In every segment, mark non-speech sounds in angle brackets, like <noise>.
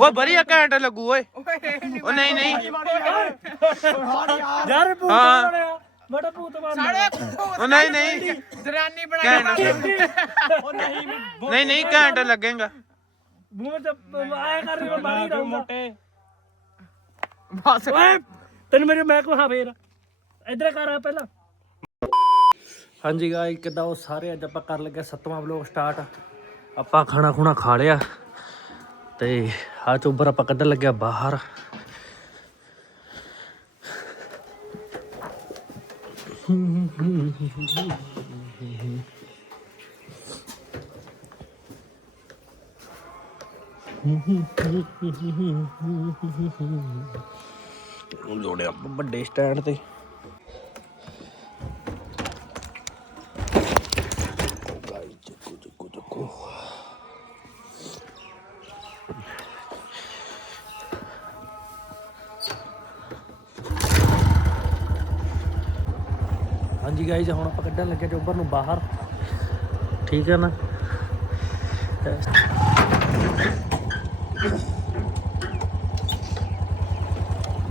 ਓਏ ਬੜੀ ਘੰਟ ਲੱਗੂ ਓਏ। ਉਹ ਨਹੀਂ ਨਹੀਂ। ਯਾਰ ਭੂਤ ਹਾਂ। ਬਣਿਆ ਬੜਾ ਭੂਤ ਬਣਿਆ ਉਹ ਨਹੀਂ ਨਹੀਂ। ਦਰਾਨੀ ਬਣਾ ਘੰਟ ਉਹ ਨਹੀਂ ਨਹੀਂ ਨਹੀਂ ਘੰਟ ਲੱਗੇਗਾ। ਮੂੰਹ ਤੇ ਆਇਆ ਕਰ ਰਿਹਾ ਬਾਣੀ ਰਹੂੰਗਾ। ਮੋਟੇ। ਬਸ ਓਏ ਤੈਨੂੰ ਮੇਰੇ ਮੈਂ ਕਹਾ ਫੇਰ। ਇਧਰ ਕਰ ਆ ਪਹਿਲਾਂ। ਹਾਂਜੀ ਗਾਇ ਕਿਦਾਂ ਉਹ ਸਾਰੇ ਅੱਜ ਆਪਾਂ ਕਰ ਲੱਗੇ ਸੱਤਵਾਂ ਵਲੋਗ ਸਟਾਰਟ ਆਪਾਂ ਖਾਣਾ ਖੁਣਾ ਖਾ ਲਿਆ। ਤੇ ਆ ਚੋਬਰ ਆਪਾਂ ਕੱਢਣ ਲੱਗਿਆ ਬਾਹਰ। ਲੋੜਿਆ ਵੱਡੇ ਸਟੈਂਡ ਤੇ। ਹਾਂਜੀ ਗਾਈਜ਼ ਹੁਣ ਆਪਾਂ ਕੱਢਣ ਲੱਗੇ ਚੋਬਰ ਨੂੰ ਬਾਹਰ। ਠੀਕ ਹੈ ਨਾ?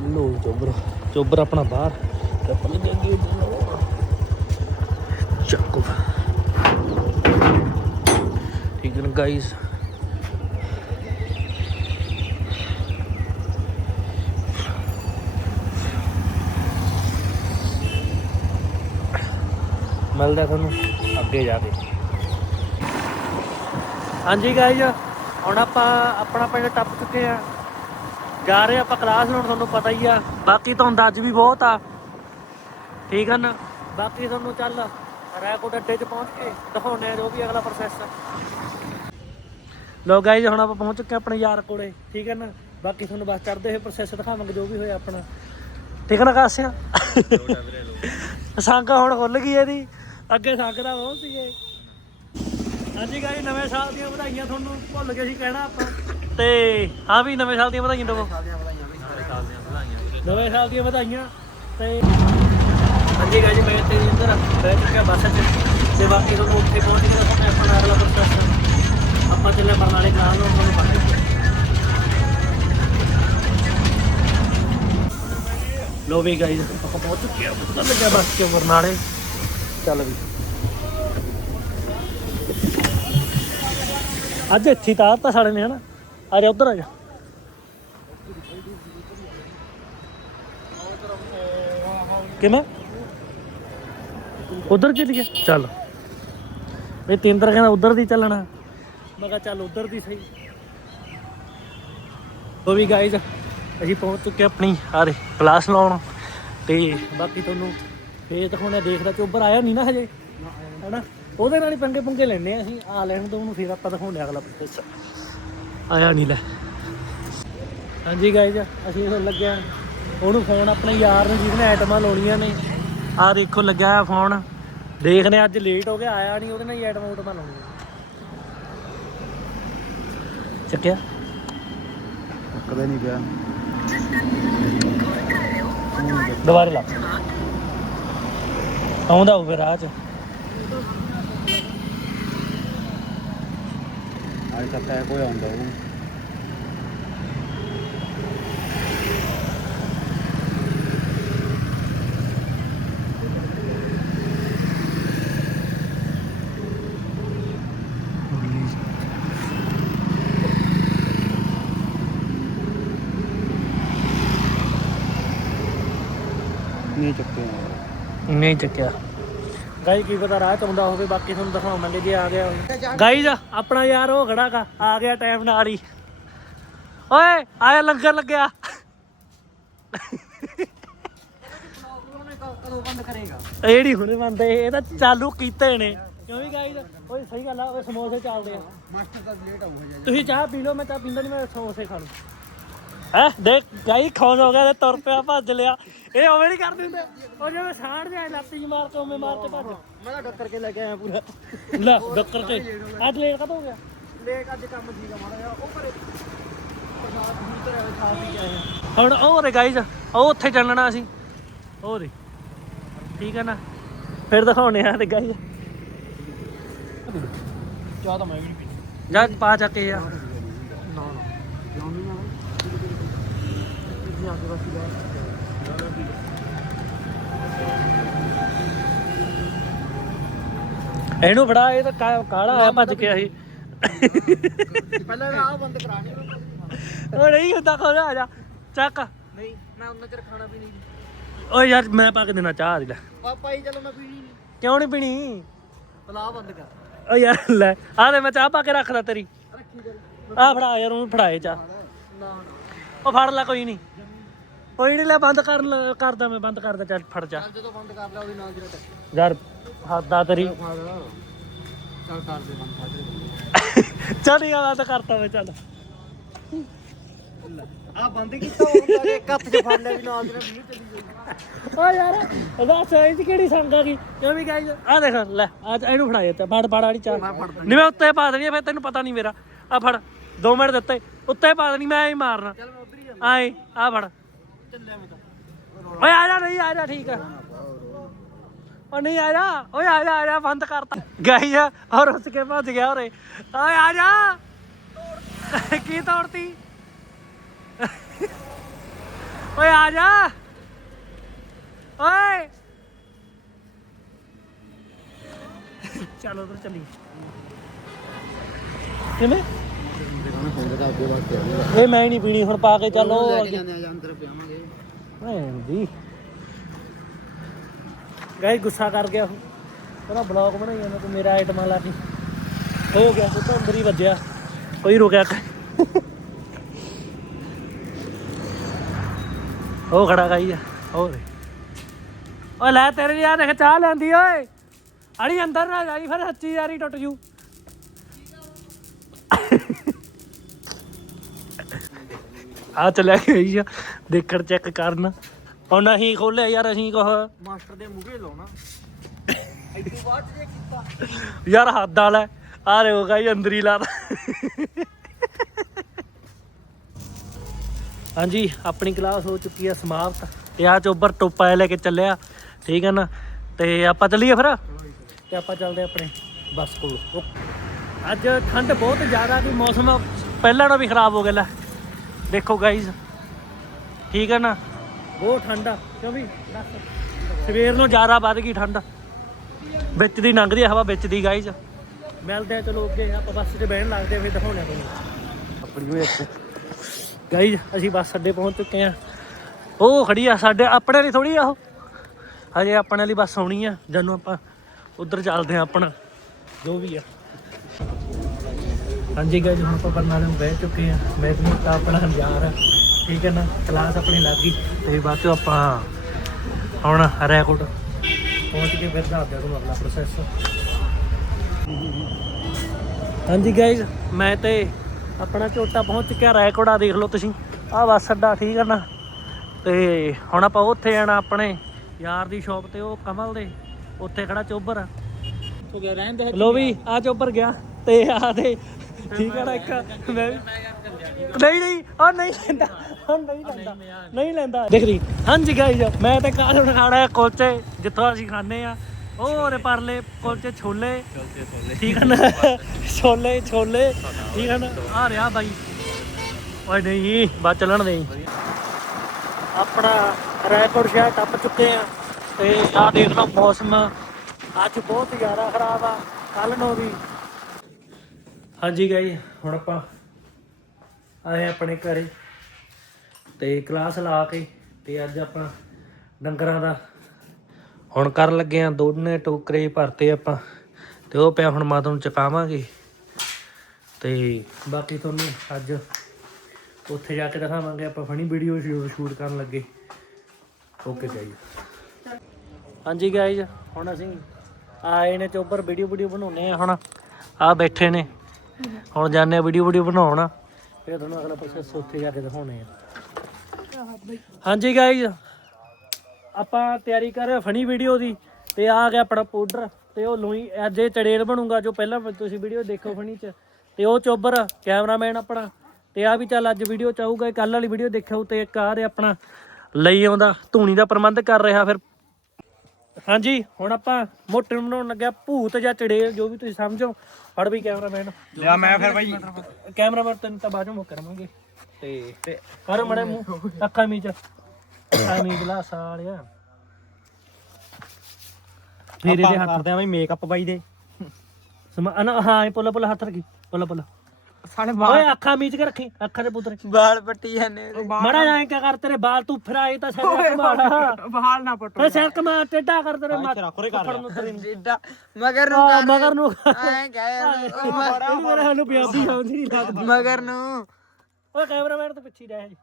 ਲੋ ਚੋਬਰ ਚੋਬਰ ਆਪਣਾ ਬਾਹਰ। ਤੇ ਆਪਾਂ ਲੱਗੇ ਅੱਗੇ ਚੱਕੋ। ਠੀਕ ਹੈ ਨਾ ਗਾਈਜ਼ ਮਿਲਦੇ ਆ ਤੁਹਾਨੂੰ। ਅੱਗੇ ਜਾ ਕੇ। ਹਾਂਜੀ ਗਾਈਜ਼ ਹੁਣ ਆਪਾਂ ਆਪਣਾ ਪਿੰਡ ਟੱਪ ਚੁੱਕੇ ਆ ਜਾ ਰਹੇ ਆਪਾਂ ਕਲਾਸ ਲਾਉਣ ਤੁਹਾਨੂੰ ਪਤਾ ਹੀ ਆ। ਬਾਕੀ ਤਾਂ ਅੱਜ ਵੀ ਬਹੁਤ ਆ। ਠੀਕ ਆ ਨਾ? ਬਾਕੀ ਤੁਹਾਨੂੰ ਚੱਲ ਰੈਕੋਰਡ ਅੱਡੇ 'ਚ ਪਹੁੰਚ ਕੇ ਦਿਖਾਉਣੇ ਆ ਜੋ ਵੀ ਅਗਲਾ ਪ੍ਰੋਸੈਸ ਲੋ ਗਾਈਜ਼ ਹੁਣ ਆਪਾਂ ਪਹੁੰਚ ਚੁੱਕੇ ਆ ਆਪਣੇ ਯਾਰ ਕੋਲੇ। ਠੀਕ ਹੈ ਨਾ? ਬਾਕੀ ਤੁਹਾਨੂੰ ਬਸ ਚੜਦੇ ਹੋਏ ਪ੍ਰੋਸੈਸ ਦਿਖਾਵਾਂਗੇ ਜੋ ਵੀ ਹੋਇਆ ਆਪਣਾ। ਠੀਕ ਹੈ ਨਾ ਕਾਸਿਆ ਸੰਗ ਹੁਣ ਖੁੱਲ ਗਈ ਇਹਦੀ। ਅੱਗੇ ਸੰਗ ਦਾ ਸੀਗੇ। ਹਾਂਜੀ ਗਾਈ ਨਵੇਂ ਸਾਲ ਦੀਆਂ ਵਧਾਈਆਂ ਤੁਹਾਨੂੰ ਭੁੱਲ ਗਏ ਸੀ ਕਹਿਣਾ ਆਪਾਂ। ਤੇ ਹਾਂ ਵੀ ਨਵੇਂ ਸਾਲ ਦੀਆਂ ਵਧਾਈਆਂ ਦਵੋ। ਨਵੇਂ ਸਾਲ ਦੀਆਂ ਵਧਾਈਆਂ। ਤੇ ਹਾਂਜੀ ਗਾਈ ਮੈਂ ਤੇ ਇੰਦਰ ਬੈਠ ਚੁੱਕਿਆ ਬੱਸ 'ਚ। ਤੇ ਬਾਕੀ ਤੁਹਾਨੂੰ ਉੱਥੇ ਪਹੁੰਚ ਕੇ ਦੱਸਾਂਗੇ ਆਪਣਾ ਅਗਲਾ ਪ੍ਰੋਸੈਸ। ਆਪਾਂ ਚੱਲੇ ਬਰਨਾਲੇ ਕਰਾਂ ਨੂੰ ਤੁਹਾਨੂੰ ਪਤਾ ਲੋ ਵੀ ਗਾਈਜ਼ ਆਪਾਂ ਪਹੁੰਚ ਚੁੱਕੇ ਆ ਪਤਾ ਲੱਗਿਆ ਬੱਸ 'ਚ ਬਰਨਾਲੇ। ਚੱਲ ਵੀ। ਅੱਜ ਇੱਥੇ ਤਾਰਤਾ ਸਾਲੇ ਨੇ, ਹਨਾ? ਆ ਜਾ ਉਧਰ ਆ ਜਾ। ਕਿਵੇਂ? ਉਧਰ ਚੱਲ ਗਿਆ। ਚੱਲ। ਇਹ ਤਿੰਦਰ ਕਹਿੰਦਾ ਉਧਰ ਦੀ ਚੱਲਣਾ। ਮੈਂ ਕਿਹਾ ਚੱਲ ਉਧਰ ਦੀ ਸਹੀ। ਉਹ ਵੀ ਗਾਈਜ਼ ਅਸੀਂ ਪਹੁੰਚ ਚੁੱਕੇ ਆਪਣੀ ਆਰੇ ਕਲਾਸ ਲਾਉਣ। ਤੇ ਬਾਕੀ ਤੁਹਾਨੂੰ ਫੇਰ ਦਿਖਾਉਣਾ ਦੇਖਦਾ ਚੋਬਰ ਆਇਆ ਨਹੀਂ ਨਾ ਹਜੇ। ਹਨਾ? ਉਹਦੇ ਨਾਲ ਹੀ ਪੰਗੇ ਪੁੰਗੇ ਲੈਣੇ ਆ ਅਸੀਂ। ਆ ਲੈਣ ਤੋਂ ਉਹਨੂੰ ਫੇਰ ਆਪਾਂ ਦਿਖਾਉਂਦੇ ਆ ਅਗਲਾ ਪ੍ਰੋਸੈਸ। ਆਇਆ ਨਹੀਂ ਲੈ। ਹਾਂਜੀ ਗਾਇਜ਼ ਅਸੀਂ ਹੁਣ ਲੱਗਿਆ ਉਹਨੂੰ ਫੋਨ ਆਪਣੇ ਯਾਰ ਨੂੰ ਜਿਹਨੇ ਆਈਟਮਾਂ ਲਾਉਣੀਆਂ ਨੇ। ਆ ਦੇਖੋ ਲੱਗਿਆ ਹੋਇਆ ਫੋਨ ਦੇਖਨੇ ਅੱਜ ਲੇਟ ਹੋ ਗਿਆ ਆਇਆ ਨਹੀਂ ਉਹਦੇ ਨਾਲ ਹੀ ਆਈਟਮਾਂ ਉਟਮਾਂ ਲਾਉਣੀਆਂ। ਚੱਕਿਆ? ਕਦੇ ਨਹੀਂ ਪਿਆ। ਦੁਬਾਰੇ ਲਾ। ਆਉਂਦਾ ਉਹ ਰਾਹ ਚ। ਅੱਜ ਤੱਕ ਹੈ ਕੋਈ ਆਉਂਦਾ ਉਹ ਨਹੀਂ ਚੁੱਕੇ ਨਹੀਂ ਚੱਕਿਆ। ਗਾਈ ਕੀ ਪਤਾ ਰਾਹ ਚ ਆਉਂਦਾ ਹੋਵੇ ਬਾਕੀ ਤੁਹਾਨੂੰ ਦਿਖਾਵਾਂਗੇ ਜੇ ਆ ਗਿਆ ਹੋਵੇ। ਗਾਈਜ਼ ਆਪਣਾ ਯਾਰ ਉਹ ਖੜਾ ਕਾ ਆ ਗਿਆ ਟਾਈਮ ਨਾਲ ਹੀ। ਓਏ ਆਇਆ ਲੰਗਰ ਲੱਗਿਆ। ਇਹ ਨਹੀਂ ਹੁਣੇ ਬੰਦੇ ਇਹ ਤਾਂ ਚਾਲੂ ਕੀਤੇ ਨੇ। ਕਿਉਂ ਵੀ ਗਾਈਜ਼ ਓਏ ਸਹੀ ਗੱਲ ਆ ਓਏ ਸਮੋਸੇ ਚੱਲਦੇ ਆ। ਮਾਸਟਰ ਦਾ ਲੇਟ ਆਉਂਦਾ ਤੁਸੀਂ ਚਾਹ ਪੀ ਲਓ ਮੈਂ ਚਾਹ ਪੀਂਦਾ ਨਹੀਂ ਮੈਂ ਸਮੋਸੇ ਖਾ ਲੂ। ਹੈ? ਦੇਖ ਗਾਈ ਖੌਜ ਹੋ ਗਿਆ ਤੇ ਤੁਰ ਪਿਆ ਭੱਜ ਲਿਆ। ਇਹ ਉਵੇਂ ਨਹੀਂ ਕਰ ਦਿੰਦੇ ਉਹ ਜਿਵੇਂ ਸਾੜ ਜਾਏ ਲੱਤੀ ਜੀ ਮਾਰ ਕੇ ਉਵੇਂ ਮਾਰ ਕੇ ਭੱਜ। ਮੈਂ ਤਾਂ ਡੱਕਰ ਕੇ ਲੈ ਕੇ ਆਇਆ ਪੂਰਾ। ਲੈ ਡੱਕਰ ਤੇ। ਅੱਜ ਲੇਟ ਕਦੋਂ ਹੋ ਗਿਆ? ਲੇਟ ਅੱਜ ਕੰਮ ਠੀਕ ਆ ਮਾੜਾ ਜਿਹਾ। ਉਹ ਘਰੇ ਪ੍ਰਸਾਦ ਵੀ ਤੇ ਖਾ ਪੀ ਕੇ ਆਏ। ਹੁਣ ਉਹ ਰੇ ਗਾਈਜ਼ ਉਹ ਉੱਥੇ ਚੱਲਣਾ ਅਸੀਂ। ਉਹ ਰੇ। ਠੀਕ ਹੈ ਨਾ? ਫਿਰ ਦਿਖਾਉਣੇ ਆ ਤੇ ਗਾਈਜ਼। ਚਾਹ ਤਾਂ ਮੈਂ ਵੀ ਨਹੀਂ ਪੀਣੀ। ਜਾ ਪਾ ਚੱਕੇ ਆ। ਨਾ ਨਾ ਕਿਉਂ ਨਹੀਂ ਆ ਇਹ ਆਗੇ ਬਸ ਇਹਨੂੰ ਫੜਾ ਇਹ ਤਾਂ ਕਾ- ਕਾਲਾ ਆ ਭੱਜ ਕੇ ਆਹੀ ਪਹਿਲਾਂ ਆਹ ਬੰਦ ਕਰਾਣੀ ਉਹ ਨਹੀਂ ਹੁੰਦਾ ਖੋਲ ਆ ਜਾ। ਚੱਕ। ਨਹੀਂ ਮੈਂ ਉਹਨਾਂ ਚਿਰ ਖਾਣਾ ਪੀਣੀ ਨਹੀਂ। ਓਏ ਯਾਰ ਮੈਂ ਪਾ ਕੇ ਦੇਣਾ ਚਾਹ ਦੀ ਲੈ। ਪਾਪਾ ਹੀ ਚਲੋ ਮੈਂ ਪੀਣੀ ਨਹੀਂ। ਕਿਉਂ ਨਹੀਂ ਪੀਣੀ? ਪਲਾ ਬੰਦ ਕਰ। ਓ ਯਾਰ ਲੈ ਆ ਦੇ ਮੈਂ ਚਾਹ ਪਾ ਕੇ ਰੱਖਦਾ ਤੇਰੀ। ਰੱਖੀ ਚੱਲ। ਆ ਫੜਾ ਯਾਰ ਉਹਨੂੰ ਫੜਾਏ ਚਾਹ। ਨਾ। ਉਹ ਫੜ ਲੈ ਕੋਈ ਨਹੀਂ। ਕੋਈ ਨਹੀਂ ਲੈ ਬੰਦ ਕਰ ਲੈ- ਕਰਦਾ ਮੈਂ ਬੰਦ ਕਰਦਾ ਚੱਲ ਫੜ ਜਾ। ਚੱਲ ਜਦੋਂ ਬੰਦ ਕਰ ਲਿਆ ਉਹਦੇ ਨਾਲ ਜਿਹੜਾ ਟੱਕ ਯਾਰ ਹੱਦਾ ਤੇਰੀ। ਚੱਲ ਕਰ ਦੇ ਬੰਦ ਕਰ ਚੱਲ ਯਾਰ ਬੰਦ ਕਰਤਾ ਮੈਂ ਚੱਲ। ਆ ਬੰਦ ਕੀਤਾ ਹੁੰਦਾ ਜੇ ਇੱਕ ਹੱਥ 'ਚ ਫੜ ਲਿਆ ਵੀ ਨਾਲ ਜਿਹੜਾ ਵੀਰ ਚੱਲੀ ਜਾਊ ਓ ਯਾਰ ਉਹਦਾ ਸਹੀ ਕਿਹੜੀ ਸੰਗ ਗਈ? ਕਿਉਂ ਵੀ ਗਾਈ ਆ ਦੇਖ ਲੈ ਆ ਇਹਨੂੰ ਫੜਾਏ ਤੇ ਫੜ ਫੜ ਆੜੀ ਚਾਹ। ਨਹੀਂ ਮੈਂ ਉੱਤੇ ਪਾ ਦੇਣੀ ਆ, ਫਿਰ ਤੈਨੂੰ ਪਤਾ ਨਹੀਂ ਮੇਰਾ। ਆ ਫੜ 2 ਮਿੰਟ ਦਿੱਤੇ। ਉੱਤੇ ਪਾ ਦੇਣੀ ਮੈਂ ਐਂ ਮਾਰਨਾ। ਚੱਲ ਮੈਂ ਉਧਰ ਹੀ ਆ। ਆਏ ਆ ਫੜ। ਓਏ ਆ ਜਾ ਨਹੀਂ ਆ ਜਾ ਠੀਕ ਆ। ਓ ਨਹੀਂ ਆ ਜਾ ਓਏ ਆ ਜਾ ਆ ਜਾ ਬੰਦ ਕਰਤਾ। ਗਈ ਆ ਔਰ ਉਸ ਕੇ ਭੱਜ ਗਿਆ ਔਰੇ ਓਏ ਆ ਜਾ। ਕੀ ਤੋੜਤੀ? ਓਏ ਆ ਜਾ। ਓਏ। ਚਲੋ ਉਧਰ ਚੱਲੀ ਕਿਵੇਂ? ਇਹ ਮੈਂ ਨਹੀਂ ਪੀਣੀ ਹੁਣ ਪਾ ਕੇ ਚੱਲੋ। ਜਾਂਦੇ ਆ ਅੰਦਰ ਪਿਆਵਾਂਗੇ ਭੈਣ ਦੀ। ਗਾਈ ਗੁੱਸਾ ਕਰ ਗਿਆ। ਉਹ ਕਹਿੰਦਾ ਬਲੌਗ ਬਣਾਈ ਜਾਂਦਾ ਤੂੰ, ਮੇਰਾ ਆਈਟਮਾਂ ਲਾ ਕੇ ਹੋ ਗਿਆ ਤੂੰ ਤਾਂ ਅੰਦਰ ਹੀ ਵੱਜਿਆ। ਕੋਈ ਰੁਕਿਆ ਉਹ ਖੜਾ ਗਾਈ ਆ ਹੋਰ। ਓਏ, ਲੈ ਤੇਰੇ ਯਾਰ ਦੇਖ, ਚਾਹ ਲੈਂਦੀ ਓਏ। ਅੜੀ ਅੰਦਰ ਨਾ ਜਾਈ, ਫਿਰ ਸੱਚੀ ਯਾਰੀ ਟੁੱਟ ਜੂ। ਆ ਚੱਲਿਆ ਗਈ ਆ ਦੇਖਣ ਚੈੱਕ ਕਰਨ। ਉਹ ਨਹੀਂ ਖੋਲਿਆ ਯਾਰ ਅਸੀਂ ਕੁਛ ਮਾਸਟਰ ਦੇ ਮੂਹਰੇ ਲਾਉਣਾ। ਇੱਥੇ ਬਾਅਦ ਜੇ ਕੀਤਾ। ਯਾਰ ਹੱਦ ਵਾਲਾ ਆ ਰੇ ਉਹ ਗਾਈ ਅੰਦਰ ਹੀ ਲਾ ਤਾ। ਹਾਂਜੀ ਆਪਣੀ ਕਲਾਸ ਹੋ ਚੁੱਕੀ ਹੈ ਸਮਾਪਤ। ਤੇ ਆ ਚੋਬਰ ਟੋਪਾ ਲੈ ਕੇ ਚੱਲਿਆ। ਠੀਕ ਹੈ ਨਾ? ਤੇ ਆਪਾਂ ਚੱਲੀਏ ਫਿਰ? ਤੇ ਆਪਾਂ ਚੱਲਦੇ ਆਪਣੇ ਬੱਸ ਕੋਲ। ਅੱਜ ਠੰਡ ਬਹੁਤ ਜ਼ਿਆਦਾ ਦੀ ਮੌਸਮ ਪਹਿਲਾਂ ਨਾਲੋਂ ਵੀ ਖਰਾਬ ਹੋ ਗਿਆ ਲੈ। ਦੇਖੋ ਗਾਈਜ਼ ਠੀਕ ਹੈ ਨਾ? ਬਹੁਤ ਠੰਡ ਕਿਉਂ ਵੀ? ਸਵੇਰ ਨੂੰ ਜ਼ਿਆਦਾ ਵੱਧ ਗਈ ਠੰਡ। ਵਿੱਚ ਦੀ ਲੰਘਦੀ ਹਵਾ ਵਿੱਚ ਦੀ ਗਾਈਜ਼ ਮਿਲਦੇ ਆ ਚਲੋ ਅੱਗੇ ਆਪਾਂ ਬੱਸ 'ਚ ਬਹਿਣ ਲੱਗਦੇ ਆ ਫਿਰ ਦਿਖਾਉਣੇ ਤੁਹਾਨੂੰ। ਆਪਣੀ ਹੋਏ ਇੱਕ ਗਾਈਜ਼ ਅਸੀਂ ਬੱਸ ਅੱਡੇ ਪਹੁੰਚ ਚੁੱਕੇ ਆ। ਉਹ ਖੜੀ ਆ ਸਾਡੇ ਆਪਣੇ ਲਈ ਥੋੜੀ ਆ ਉਹ। ਹਜੇ ਆਪਣੇ ਲਈ ਬੱਸ ਆਉਣੀ ਆ ਜਦੋਂ ਆਪਾਂ ਉਧਰ ਚੱਲਦੇ ਆ ਆਪਣਾ ਜੋ ਵੀ ਆ। ਹਾਂਜੀ ਗਾਈਜ਼ ਹੁਣ ਆਪਾਂ ਬਰਨਾਲੇ ਨੂੰ ਬਹਿ ਚੁੱਕੇ ਆ ਮਹਿਕਮਾ ਤਾਂ ਆਪਣਾ ਹਜ਼ਾਰ ਆ ਠੀਕ ਹੈ ਨਾ? ਕਲਾਸ ਆਪਣੀ ਲੱਗ ਗਈ ਤੇ ਬਾਅਦ ਚੋਂ ਆਪਾਂ ਹੁਣ ਰੈਕੋਰਡ ਪਹੁੰਚ ਕੇ ਫਿਰ ਦੱਸਦੇ ਆ ਤੁਹਾਨੂੰ ਅਗਲਾ ਪ੍ਰੋਸੈਸ ਹਾਂਜੀ ਗਾਈਜ਼ ਮੈਂ ਤੇ ਆਪਣਾ ਝੋਟਾ ਪਹੁੰਚ ਚੁੱਕਿਆ ਰੈਕੋਰਡਾ ਦੇਖ ਲਓ ਤੁਸੀਂ। ਆਹ ਬੱਸ ਅੱਡਾ ਠੀਕ ਹੈ ਨਾ? ਤੇ ਹੁਣ ਆਪਾਂ ਉੱਥੇ ਜਾਣਾ ਆਪਣੇ ਯਾਰ ਦੀ ਸ਼ਾਪ ਤੇ ਉਹ ਕਮਲ ਦੇ। ਉੱਥੇ ਖੜਾ ਚੋਬਰ ਹੋ ਗਿਆ ਰਹਿਣ ਦੇ ਲੋ ਵੀ ਆ ਚੋਬਰ ਗਿਆ ਤੇ ਆ ਤੇ ਠੀਕ ਹੈ ਨਾ ਇੱਕ? ਮੈਂ ਵੀ ਨਹੀਂ ਨਹੀਂ ਉਹ ਨਹੀਂ ਲੈਂਦਾ। ਉਹ ਨਹੀਂ ਲੈਂਦਾ। ਨਹੀਂ ਲੈਂਦਾ। ਦੇਖ ਰਹੀ ਹਾਂਜੀ ਗਾਈਜ਼ ਮੈਂ ਤੇ ਕਾਲ ਖਾਣਾ ਕੁਲਚੇ ਜਿੱਥੋਂ ਅਸੀਂ ਖਾਂਦੇ ਆ ਉਹ ਰੇ ਪਰਲੇ ਕੁਲਚੇ ਛੋਲੇ। ਠੀਕ ਹੈ ਨਾ? ਛੋਲੇ ਛੋਲੇ। ਠੀਕ ਹੈ ਨਾ? ਆ ਰਿਹਾ ਬਾਈ। ਓਏ ਨਹੀਂ ਬਾਅਦ ਚੱਲਣ ਦੇ। ਆਪਣਾ ਰੈਕੋਰਡ ਸ਼ਾਟ ਟੱਪ ਚੁੱਕੇ ਆ ਤੇ ਆ ਦੇਖ ਲਓ ਮੌਸਮ। ਅੱਜ ਬਹੁਤ ਜ਼ਿਆਦਾ ਖਰਾਬ ਆ। ਕੱਲ ਨੂੰ ਵੀ ਹਾਂਜੀ ਗਾਈ ਹੁਣ ਆਪਾਂ ਆਏ ਆਪਣੇ ਘਰੇ ਤੇ ਕਲਾਸ ਲਾ ਕੇ ਤੇ ਅੱਜ ਆਪਾਂ ਡੰਗਰਾਂ ਦਾ ਹੁਣ ਕਰਨ ਲੱਗੇ ਆ ਦੋਨੇ ਟੋਕਰੇ ਭਰਤੇ ਆਪਾਂ ਤੇ ਉਹ ਪਿਆ ਹੁਣ ਮਾਤਾ ਨੂੰ ਚਕਾਵਾਂਗੇ ਤੇ ਬਾਕੀ ਤੁਹਾਨੂੰ ਅੱਜ ਉੱਥੇ ਜਾ ਕੇ ਦਿਖਾਵਾਂਗੇ, ਆਪਾਂ ਫਨੀ ਵੀਡੀਓ ਸ਼ੂਟ ਕਰਨ ਲੱਗੇ। ਓਕੇ ਗਾਈਜ਼ ਹਾਂਜੀ ਗਾਈਜ਼ ਹੁਣ ਅਸੀਂ ਆਏ ਨੇ ਚੋਬਰ ਵੀਡੀਓ ਵੀਡੀਓ ਬਣਾਉਨੇ ਆ ਹੁਣ। ਆ ਬੈਠੇ ਨੇ। ਹੁਣ ਜਾਣੇ ਆ ਵੀਡੀਓ ਵੀਡੀਓ ਬਣਾਉਣ। ਫਿਰ ਤੁਹਾਨੂੰ ਅਗਲਾ ਪ੍ਰੋਸੈਸ ਉੱਥੇ ਜਾ ਕੇ ਦਿਖਾਉਣੇ ਆ। ਹਾਂਜੀ ਗਾਈਜ਼ ਆਪਾਂ ਤਿਆਰੀ ਕਰ ਰਹੇ ਫਨੀ ਵੀਡੀਓ ਦੀ ਤੇ ਆ ਗਿਆ ਆਪਣਾ ਪਾਊਡਰ ਤੇ ਉਹ ਲੋਈ ਅੱਜ ਇਹ ਚੜੇਲ ਬਣੂਗਾ ਜੋ ਪਹਿਲਾਂ ਤੁਸੀਂ ਵੀਡੀਓ ਦੇਖੋ ਫਨੀ ਚ। ਤੇ ਉਹ ਚੋਬਰ ਕੈਮਰਾਮੈਨ ਆਪਣਾ। ਤੇ ਆ ਵੀ ਚੱਲ ਅੱਜ ਵੀਡੀਓ ਚਾਹੂਗਾ ਕੱਲ ਵਾਲੀ ਵੀਡੀਓ ਦੇਖਿਓ ਤੇ ਇੱਕ ਆ ਰਿਹਾ ਆਪਣਾ ਲਈ ਆਉਂਦਾ ਧੂਣੀ ਦਾ ਪ੍ਰਬੰਧ ਕਰ ਰਿਹਾ ਫਿਰ। ਹਾਂਜੀ ਹੁਣ ਆਪਾਂ ਮੋਟਰ ਬਣਾਉਣ ਲੱਗਿਆ ਭੂਤ ਜਾਂ ਚੜੇਲ ਜੋ ਵੀ ਤੁਸੀਂ ਸਮਝੋ। ਫੜ ਵੀ ਕੈਮਰਾਮੈਨ। ਲਿਆ ਮੈਂ ਫਿਰ ਬਾਈ ਕੈਮਰਾਮੈਨ ਤੈਨੂੰ ਤਾਂ ਬਾਅਦ ਵਿੱਚ ਕਰਾਂਗੇ। ਤੇ ਤੇ ਕਰ ਮੜੇ ਮੂੰਹ ਅੱਖਾਂ ਮੀਚ। ਅੱਖਾਂ ਮੀਚ ਲਾ ਸਾਲਿਆ। ਫਿਰ ਇਹਦੇ ਹੱਥ ਕਰਦੇ ਆ ਬਈ ਮੇਕਅਪ ਬਾਈ ਦੇ। ਸਮਾ ਨਾ ਹਾਂ ਇਹ ਪੁੱਲਾ ਪੁੱਲਾ ਹੱਥ ਰੱਖੀ। ਪੁੱਲਾ ਪੁੱਲਾ। ਸਾਲੇ ਓਏ ਅੱਖਾਂ ਮੀਚ ਕੇ ਰੱਖੀ ਅੱਖਾਂ ਦੇ ਪੁੱਤਰ। ਬਾਲ ਪੱਟੀ ਜਾਂਦੇ ਮੜਾ ਜਾਏ ਕਿਆ ਕਰ ਤੇਰੇ ਬਾਲ ਤੂੰ ਫਰਾਏ ਤਾਂ ਸਿਰ ਕਮਾੜਾ ਬਹਾਲ ਨਾ ਪਟੋ। ਤੇ ਸਿਰ ਕਮਾ ਟੇਡਾ ਕਰ ਤੇਰੇ ਮੱਥ ਕਰ। ਨੂੰ ਤੇਰੇ। ਨੂੰ ਜਿੱਡਾ ਮਗਰ ਆ, ਮਗਰ ਨੂੰ ਐ ਕਹਿ ਇਹਨੂੰ ਮੇਰੇ ਸਾਨੂੰ ਪੰਜਾਬੀ ਆਉਂਦੀ ਨਹੀਂ ਲੱਗਦੀ। ਮਗਰ ਨੂੰ। ਓਏ ਕੈਮਰਾਮੈਨ ਤੋਂ ਪਿੱਛੇ ਰਹਿ ਜੀ।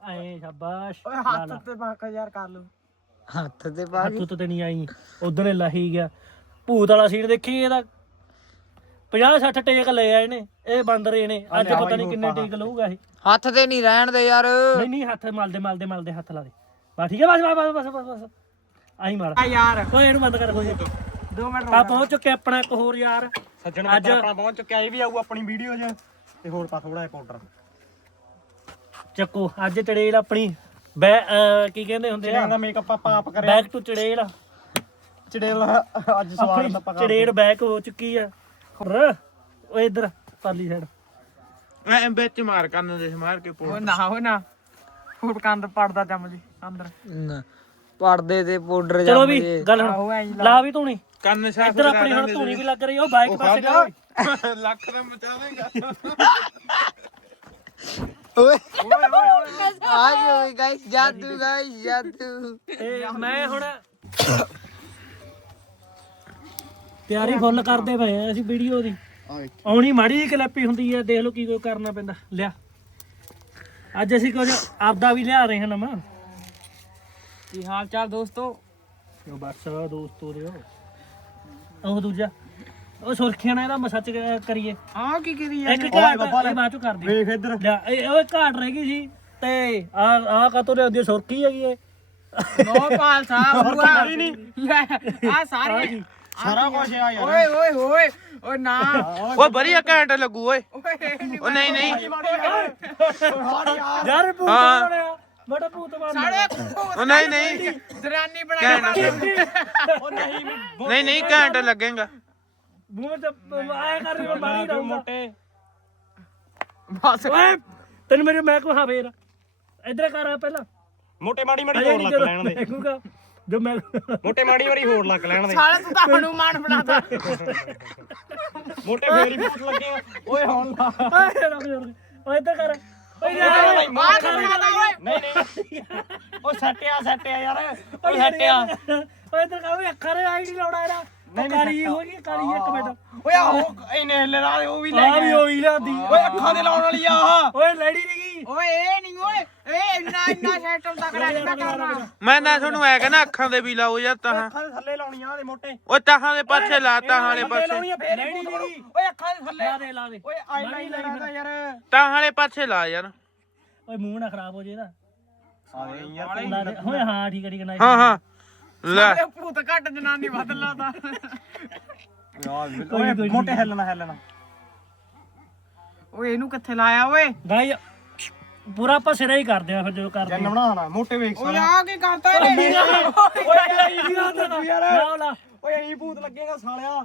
ਐ ਸ਼ਾਬਾਸ਼। ਓਏ। ਹੱਥ ਤੇ ਪੱਕ ਯਾਰ ਕਰ ਲੋ ਹੱਥ ਤੇ ਪਾ ਹੱਥ ਉੱਤੇ ਤੇ ਨਹੀਂ ਆਈ। ਉਧਰ ਲਾਹੀ ਗਿਆ। ਭੂਤ ਵਾਲਾ ਸੀਨ ਦੇਖੀ ਇਹਦਾ? 50 60 ਟੇਕ ਲਏ ਆ ਇਹਨੇ ਇਹ ਬੰਦ ਰਹੇ ਨੇ। ਅੱਜ ਪਤਾ ਨਹੀਂ ਕਿੰਨੇ ਟੇਕ ਲਊਗਾ ਇਹ। ਹੱਥ ਤੇ ਨਹੀਂ ਰਹਿਣ ਦੇ ਯਾਰ। ਨਹੀਂ ਨਹੀਂ ਹੱਥ ਮਲਦੇ ਮਲਦੇ ਮਲਦੇ ਹੱਥ ਲਾ ਦੇ। ਬਸ ਠੀਕ ਹੈ ਬਸ ਬਸ ਬਸ ਬਸ ਬਸ ਆਈ ਮਾਰ। ਆ ਯਾਰ। ਓਏ ਇਹਨੂੰ ਬੰਦ ਕਰ ਕੋਈ। 2 ਮਿੰਟ ਆ ਪਹੁੰਚ ਚੁੱਕੇ ਆਪਣਾ ਇੱਕ ਹੋਰ ਯਾਰ। ਸੱਜਣ ਅੱਜ- ਆਪਣਾ ਪਹੁੰਚ ਚੁੱਕਿਆ ਇਹ ਵੀ ਆਊ ਆਪਣੀ ਵੀਡੀਓ 'ਚ। ਤੇ ਹੋਰ ਪਾ ਥੋੜਾ ਜਿਹਾ ਪਾਊਡਰ ਚੱਕੋ ਅੱਜ ਚੜੇਲ ਆਪਣੀ ਬੈ ਕੀ ਕਹਿੰਦੇ ਹੁੰਦੇ ਆ ਦਾ ਮੇਕਅਪ ਆਪਾਂ ਆਪ ਕਰਿਆ। Back to ਚੜੇਲ। ਚਿੜੇਲ ਅੱਜ ਸਵਾਰ ਦਾ ਪਕਾ। ਚੜੇਲ ਬੈਕ ਹੋ ਚੁੱਕੀ ਆ। ਹੋਰ ਓਏ ਇਧਰ ਪਰਲੀ ਸਾਈਡ ਐ ਵਿੱਚ ਮਾਰ ਕੰਨ ਦੇ ਮਾਰ ਕੇ ਉਹ ਨਾ ਹੋ ਨਾ। ਫੁੱਟ ਕੰਦ ਪੜਦਾ ਜੰਮ ਜੀ ਅੰਦਰ। ਪੋ ਪਰਦੇ ਤੇ ਪਾਊਡਰ ਚਲੋ ਵੀ ਗੱਲ ਆਹੋ ਹੁਣ ਐਂ ਹੀ ਲਾ। ਲਾ ਵੀ ਧੂਣੀ। ਕੰਨ ਸਾਫ਼ ਇੱਧਰ ਆਪਣੀ ਹੁਣ ਧੂਣੀ ਵੀ ਲੱਗ ਰਹੀ ਆ ਉਹ ਬਾਈਕ ਪਾਸੇ ਕਰ ਲੱਖ ਦਾ ਮਚਾ ਦੇਗਾ। ਓਏ। ਆ ਗਏ ਗਾਇਸ ਜਾਦੂ ਗਾਇਸ ਜਾਦੂ। ਮੈਂ ਹੁਣ ਤਿਆਰੀ ਫੁੱਲ ਕਰਦੇ ਪਏ ਆ ਅਸੀਂ ਵੀਡੀਓ ਦੀ। ਆਉਣੀ ਮਾੜੀ ਜਿਹੀ ਕਲਿੱਪੀ ਹੁੰਦੀ ਹੈ ਦੇਖ ਲਓ ਕੀ ਕੋਈ ਕਰਨਾ ਪੈਂਦਾ। ਲਿਆ। ਅੱਜ ਅਸੀਂ ਕੁਝ ਆਪਦਾ ਵੀ ਲਿਆ ਰਹੇ ਹਾਂ ਨਵਾਂ। ਕੀ ਹਾਲ ਚਾਲ ਦੋਸਤੋ? ਉਹ ਬਸ ਦੋਸਤੋ ਰਿਓ ਉਹ। ਦੂਜਾ। ਉਹ ਸੁਰਖੀਆਂ ਨਾਲ ਇਹਦਾ ਮਸੱਚ ਕਰੀਏ। ਆ ਕੀ ਕਰੀ ਇੱਕ ਘਾਟ ਇਹ ਬਾਅਦ ਚੋਂ ਕਰਦੇ ਵੇਖ ਇੱਧਰ। ਇਹ ਉਹ ਘਾਟ ਰਹਿ ਗਈ ਸੀ ਤੇ ਆ ਆ ਕਾਤੋਂ ਲਿਆਉਂਦੀ ਸੁਰਖੀ ਹੈਗੀ ਏ ਨੋ ਪਾਲ ਸਾਹਿਬ ਆ ਸਾਰੇ ਸਾਰਾ ਕੁਝ ਆ। ਯਾਰ। ਓਏ ਓਏ ਓਏ ਓ ਨਾ। ਓਏ ਬੜੀ ਘੈਂਟ ਲੱਗੂ ਓਏ। ਓਏ ਨਹੀਂ ਉਹ ਨਹੀਂ ਨਹੀਂ। ਯਾਰ। ਭੂਤ ਹਾਂ। ਬਣਿਆ ਬੜਾ ਭੂਤ ਬਣਿਆ ਸਾਲੇ ਉਹ ਨਹੀਂ ਨਹੀਂ। ਦਰਾਨੀ ਬਣਾ ਉਹ ਨਹੀਂ ਨਹੀਂ ਨਹੀਂ ਘੈਂਟ ਲੱਗੇਗਾ। ਮੂੰਹ ਤੇ ਆਇਆ ਕਰ ਰਿਹਾ ਮਾਰੀ ਰਹੂੰਗਾ ਮੋਟੇ। ਬਸ। ਓਏ ਤੈਨੂੰ ਮੇਰੇ ਮੈਂ ਕਹਾ ਫੇਰ। ਇਧਰ ਕਰ ਆ ਪਹਿਲਾਂ। ਮੋਟੇ ਮਾੜੀ ਮਾੜੀ ਹੋਰ ਨਹੀਂ ਲੱਗ ਜਦੋਂ ਲੈਣ ਦੇ ਕਹੂੰਗਾ ਜੋ ਮੈਂ ਮੋਟੇ ਮਾੜੀ ਮਾੜੀ ਹੋਰ ਲੱਗ ਲੈਣ ਦੇ। ਸਾਲੇ ਤੂੰ ਤਾਂ ਹਨੂਮਾਨ ਬਣਾਤਾ। ਮੋਟੇ ਫੇਰ ਹੀ ਬਹੁਤ ਲੱਗੇਗਾ ਓਏ ਹੁਣ ਲਾ। ਓਏ ਇੱਧਰ ਕਰ। ਓਏ ਯਾਰ ਬਣਾਤਾ ਓਏ। ਨਹੀਂ ਨਹੀਂ ਉਹ ਸੱਟਿਆ ਸੱਟਿਆ ਯਾਰ। ਉਹ ਸੱਟਿਆ ਓਏ ਇੱਧਰ ਕਰ ਓਏ ਅੱਖਾਂ ਦੇ ਆਈ ਨਹੀਂ ਲਾਉਣਾ ਇਹਦਾ। ਉਹ ਕਾਲੀ ਹੋ ਗਈ ਕਾਲੀ ਇੱਕ ਮਿੰਟ। ਓਏ ਉਹ ਇਹਨੇ ਹਿੱਲੇ ਨਾਲ ਉਹ ਵੀ ਲੈ ਆ ਵੀ ਗਿਆ ਹੋਈ ਲਾਦੀ ਓਏ ਅੱਖਾਂ ਦੇ ਲਾਉਣ ਵਾਲੀ ਆ ਆਹ। ਓਏ ਲੈੜੀ ਨਹੀਂ ਗਈ ਓਏ ਇਹ ਨਹੀਂ ਓਏ ਇਹ ਇੰਨਾ ਇੰਨਾ ਸੈਟਲ ਤਕੜਾ ਕਿੱਦਾਂ ਕਰਨਾ। ਮੈਂ ਨਾ ਤੁਹਾਨੂੰ ਐ ਕਹਿੰਦਾ ਅੱਖਾਂ ਦੇ ਵੀ ਲਾਓ ਯਾਰ ਤਾਹਾਂ ਅੱਖਾਂ ਦੇ ਥੱਲੇ ਲਾਉਣੀਆਂ ਉਹਦੇ ਮੋਟੇ। ਓਏ ਤਾਹਾਂ ਦੇ ਪਾਸੇ ਲਾ ਤਾਹਾਂ ਦੇ ਪਾਸੇ। ਲਾਉਣੀਆਂ ਫੇਰ ਨਹੀਂ ਓਏ ਅੱਖਾਂ ਦੇ ਥੱਲੇ। ਲਾ ਦੇ ਲਾ ਦੇ। ਓਏ ਆਈਲਾਈਨਰ ਦਾ ਯਾਰ। ਤਾਹਾਂ ਵਾਲੇ ਪਾਸੇ ਲਾ ਯਾਰ। ਓਏ ਮੂੰਹ ਨਾ ਖਰਾਬ ਹੋ ਜੇ ਇਹਦਾ। ਲਾ ਦੇ। ਓਏ ਹਾਂ ਠੀਕ ਹੈ ਠੀਕ ਹੈ nice। ਹਾਂ ਹਾਂ। ਲੈ। ਇਹ ਭੂਤ ਘੱਟ ਜਨਾਨੀ ਵੱਧ ਲਾਤਾ ਓਏ ਮੋਟੇ ਹਿੱਲਣਾ ਹਿੱਲਣਾ। ਓਏ ਇਹਨੂੰ ਕਿੱਥੇ ਲਾਇਆ ਓਏ? ਗਾਈ ਪੂਰਾ ਆਪਾਂ ਸਿਰਾ ਹੀ ਕਰਦੇ ਆ ਫਿਰ ਜਦੋਂ ਕਰਦੇ ਜੰਨ ਬਣਾਉਣਾ ਮੋਟੇ ਵੇਖ ਓਏ ਆ ਕੀ ਕਰਤਾ ਇਹਨੇ? ਲਾ ਲਾ। ਓਏ ਐਂ ਭੂਤ ਲੱਗੇਗਾ ਸਾਲਿਆ।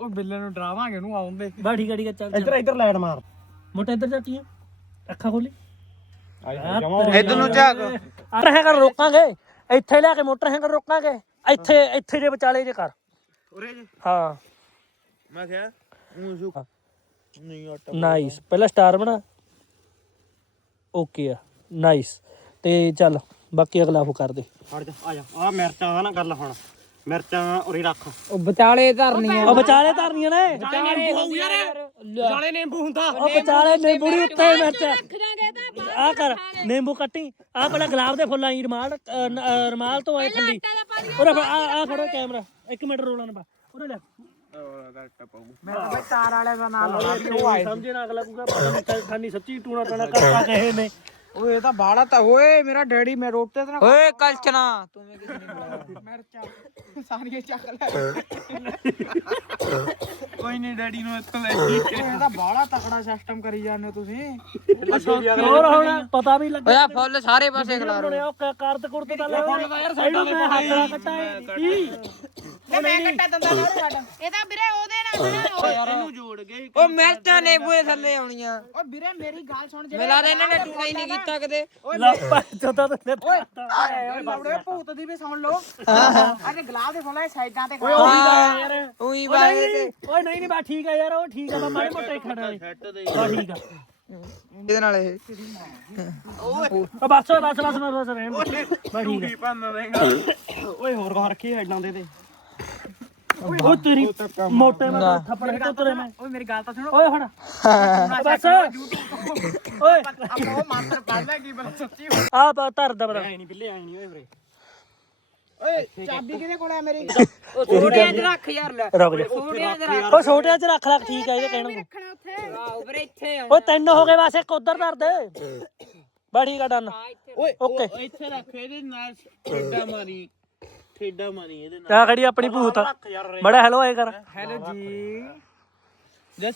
ਉਹ ਬਿੱਲੇ ਨੂੰ ਡਰਾਵਾਂਗੇ ਉਹਨੂੰ ਆਉਂਦੇ ਬਾ ਠੀਕ ਹੈ ਚੱਲ ਚੱਲ। ਇੱਧਰ ਇੱਧਰ ਲਾਈਟ ਮਾਰ। ਮੋਟੇ ਇੱਧਰ ਜਾ ਕੀ ਆ? ਅੱਖਾਂ ਖੋਲੀ। ਇਧਰ ਨੂੰ ਝਾਕ। ਮੋਟਰ ਹੈਂਗਰ ਰੋਕਾਂਗੇ। ਇੱਥੇ ਲਿਆ ਕੇ ਮੋਟਰ ਹੈਂਗਰ ਰੋਕਾਂਗੇ। ਇੱਥੇ ਇੱਥੇ ਜੇ ਵਿਚਾਲੇ ਜੇ ਕਰ। ਉਰੇ ਜੀ। ਹਾਂ। ਮੈਂ ਕਿਹਾ ਉਹ ਸੁ ਨਹੀਂ ਆਟਾ ਨਾਈਸ ਪਹਿਲਾਂ ਸਟਾਰ ਬਣਾ। ਓਕੇ ਆ ਨਾਈਸ ਤੇ ਚੱਲ ਬਾਕੀ ਅਗਲਾ ਉਹ ਕਰ ਦੇ। ਹਟ ਜਾ ਆ ਜਾ। ਆ ਮਿਰਚਾਂ ਦਾ ਨਾ ਗੱਲ ਹੁਣ। ਮਿਰਚਾਂ ਉਰੇ ਰੱਖ। ਉਹ ਵਿਚਾਲੇ ਧਰਨੀਆਂ ਉਹ ਵਿਚਾਲੇ ਧਰਨੀਆਂ ਨੇ? ਜਾਲੇ ਨਿੰਬੂ ਹੁੰਦਾ ਉਹ ਵਿਚਾਲੇ ਨਿੰਬੂ ਦੀ ਉੱਤੇ ਮਿਰਚ ਆ। ਕਰ ਨਿੰਬੂ ਕੱਟੀ। ਆ ਪਹਿਲਾਂ ਗੁਲਾਬ ਦੇ ਫੁੱਲ ਆਈ ਰਮਾਲ ਰਮਾਲ ਤੋਂ ਆਏ ਥੱਲੀ। ਉਹ ਆ ਆ ਫੜੋ ਕੈਮਰਾ। ਇੱਕ ਮਿੰਟ ਰੋਲਾਂ ਨਾ ਉਹਨੇ ਲੈ। ਮੈਂ ਤਾਂ ਬਈ ਤਾਰ ਵਾਲੇ ਦਾ ਨਾਮ ਲਾ ਵੀ ਉਹ ਆਏ ਸਮਝੇ ਨਾ ਅਗਲਾ ਕੂਗਾ ਪਤਾ ਨਹੀਂ ਖਾਨੀ ਸੱਚੀ ਟੂਣਾ ਟਣਾ ਕਰਤਾ ਕਹੇ ਨੇ। ਓਏ ਇਹ ਤਾਂ ਬਾੜਾ ਤਾਂ ਓਏ ਮੇਰਾ ਡੈਡੀ ਮੈਂ ਰੋਟੇ ਤੇ ਨਾ ਓਏ ਕਲਚਨਾ ਤੂੰ ਮੈਂ ਕਿਸੇ ਨਹੀਂ ਬੁਲਾਇਆ। <laughs> ਮਿਰਚਾਂ ਸਾਰੀਆਂ ਚੱਕ ਲੈ। ਕੋਈ ਨਹੀਂ ਡੈਡੀ ਨੂੰ ਇੱਥੋਂ ਲੈ ਓਏ ਇਹ ਤਾਂ ਬਾੜਾ ਤਕੜਾ ਸਿਸਟਮ ਕਰੀ ਜਾਂਦੇ ਹੋ ਤੁਸੀਂ। ਹੋਰ ਹੁਣ ਪਤਾ ਵੀ ਲੱਗਾ ਓਏ ਫੁੱਲ ਸਾਰੇ ਪਾਸੇ ਖਿਲਾ ਬਣਿਆ ਉਹ ਕ- ਕਰਦ ਕੁਰਦ ਤਾਂ ਲੈ ਫੁੱਲ ਦਾ ਯਾਰ ਸਾਈਡਾਂ ਤੇ ਹੱਥ ਨਾਲ ਕੱਟਾ ਕੀ ਲੈ ਮੈਂ ਕੱਟਾ ਦੰਦਾ। ਨਾ ਛੱਡ ਇਹ ਤਾਂ ਵੀਰੇ ਉਹਦੇ ਨਾਲ ਨਾ ਇਹਨੂੰ ਜੋੜ ਕੇ ਉਹ ਮਿਰਚਾਂ ਨੇਬੂਏ ਥੱਲੇ ਆਉਣੀਆਂ। ਓ ਵੀਰੇ ਮੇਰੀ ਗੱਲ ਸੁਣ ਮਿਲਾ ਦੇ ਇਹਨਾਂ ਨੇ ਟੂਣਾ ਹੀ ਨਹੀਂ ਕੀਤਾ ਕਦੇ ਲੱਪਾ ਚੋਦਾ ਤੇ ਓਏ ਲੌੜੇ ਭੂਤ ਦੀ ਵੀ ਸੁਣ ਲਓ। ਅਰੇ ਗਲਾਬ ਦੇ ਫੋਲਾ ਸਾਈਡਾਂ ਤੇ ਖੜਾ ਹਾਂ ਉਹੀ ਬਾਰੇ ਤੇ। ਓਏ ਨਹੀਂ ਨਹੀਂ ਬਾ ਠੀਕ ਆ ਯਾਰ ਉਹ ਠੀਕ ਆ ਬਾ ਮਾੜੇ ਮੋਟੇ ਹੀ ਖੜਾ ਹੈ ਸੈੱਟ ਦੇ ਬਾ ਠੀਕ ਆ। ਇਹਦੇ ਨਾਲ ਇਹ। ਉਹ ਬਸ ਬਸ ਬਸ ਬਸ ਬਸ ਰਹਿਣ ਦੇ। ਬਾ ਠੀਕ ਆ। ਓਏ ਹੋਰ ਕੋ ਰੱਖੀ ਹੈਡਾਂ ਦੇ ਤੇ? ਉਹ ਤੇਰੀ ਮੋਟੇ ਮੈਂ ਥੱਪੜ ਕੇ ਤੇਰੇ ਮੈਂ। ਓਏ ਮੇਰੀ ਗੱਲ ਤਾਂ ਸੁਣੋ। ਓਏ ਹਟ ਬਸ। ਓਏ। ਆਪਾਂ ਉਹ ਮੰਤਰ ਪੜ ਲੈ ਕੀ ਬਲ ਸੱਚੀ ਆ ਬਾ ਧਰ ਦਾ ਬਰਾ ਨਹੀਂ ਬਿੱਲੇ ਆਏ ਨਹੀਂ ਓਏ ਵੀਰੇ। ਓਏ ਚਾਬੀ ਕਿਹਦੇ ਕੋਲ ਹੈ ਮੇਰੀ? ਛੋਟਿਆਂ 'ਚ ਰੱਖ ਯਾਰ ਲੈ। ਰੁਕ ਜਾ। ਛੋਟਿਆਂ 'ਚ ਰੱਖ। ਉਹ ਛੋਟਿਆਂ ਚ ਰੱਖ ਲੱਖ ਠੀਕ ਆ ਇਹਦੇ ਕਹਿਣ ਨੂੰ ਰੱਖਣਾ ਉੱਥੇ। ਆਹ ਵੀਰੇ ਇੱਥੇ ਆ ਓਏ ਤਿੰਨ ਹੋ ਗਏ ਬਸ ਇੱਕ ਉਧਰ ਧਰ ਦੇ। ਬਾ ਠੀਕ ਆ ਡਨ। ਓਏ ਓਕੇ। ਇੱਥੇ ਰੱਖ ਇਹਦੇ ਨਾਲ ਠੇਡਾ ਮਾਰੀ। ਠੇਡਾ ਮਾਰੀ ਇਹਦੇ ਨਾਲ। ਆ ਖੜੀ ਆਪਣੀ ਭੂਤ। ਬੜਾ ਹੈਲੋ ਆਏ ਕਰ। ਹੈਲੋ ਜੀ।